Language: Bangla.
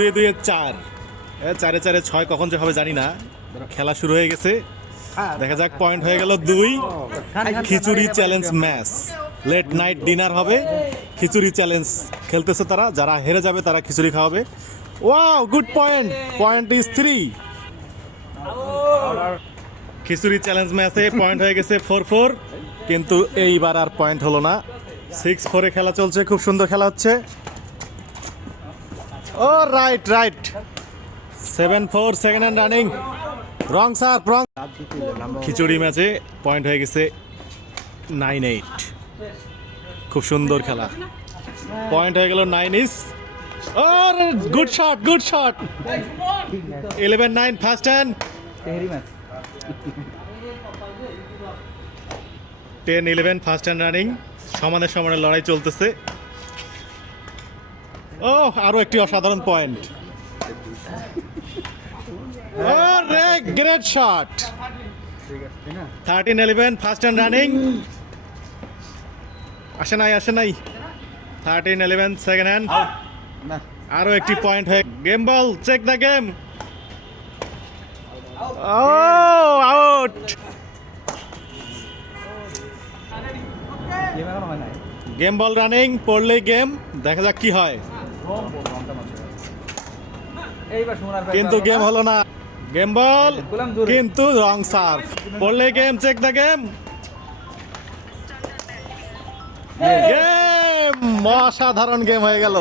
দুয়ে দুয়ে চার, চারে চারে ছয়, কখন যে হবে জানি না। খেলা শুরু হয়ে গেছে, দেখা যাক। পয়েন্ট হয়ে গেল 2। Khichuri challenge match, late night dinner হবে। খিচুড়ি চ্যালেঞ্জ খেলতেছে তারা, যারা হেরে যাবে তারা খিচুড়ি খাওয়াবে। Wow, good point, point is 3। খিচুড়ি চ্যালেঞ্জ ম্যাচে পয়েন্ট হয়ে গেছে 4-4, কিন্তু এইবার আর পয়েন্ট হলো না। 6-4 খেলা চলছে, খুব সুন্দর খেলা হচ্ছে। ও right right, 7-4, second hand running. Wrong sir, wrong. Khichuri ম্যাচে পয়েন্ট হয়ে গেছে 9-8, খুব সুন্দর খেলা। পয়েন্ট হয়ে গেল 9 ইস। ও good shot, good shot. 11-9, first hand. 10-11, first hand running. সমানে সমানে লড়াই চলতেছে। ও, আরো একটি অসাধারণ point. Great shot. 13-11, first hand running. আসে নাই, আসে নাই। 13-11, সেকেন্ড হ্যান্ড। আরো একটি পয়েন্ট হয়ে game ball, check the game. ও আউট। গেম বল রানিং, পড়লেই গেম। দেখা যাক কি হয়, কিন্তু গেম হলো না। গেম বল, কিন্তু রং সার্ভ। পড়লে game, check the game. Game, অসাধারণ গেম হয়ে গেল।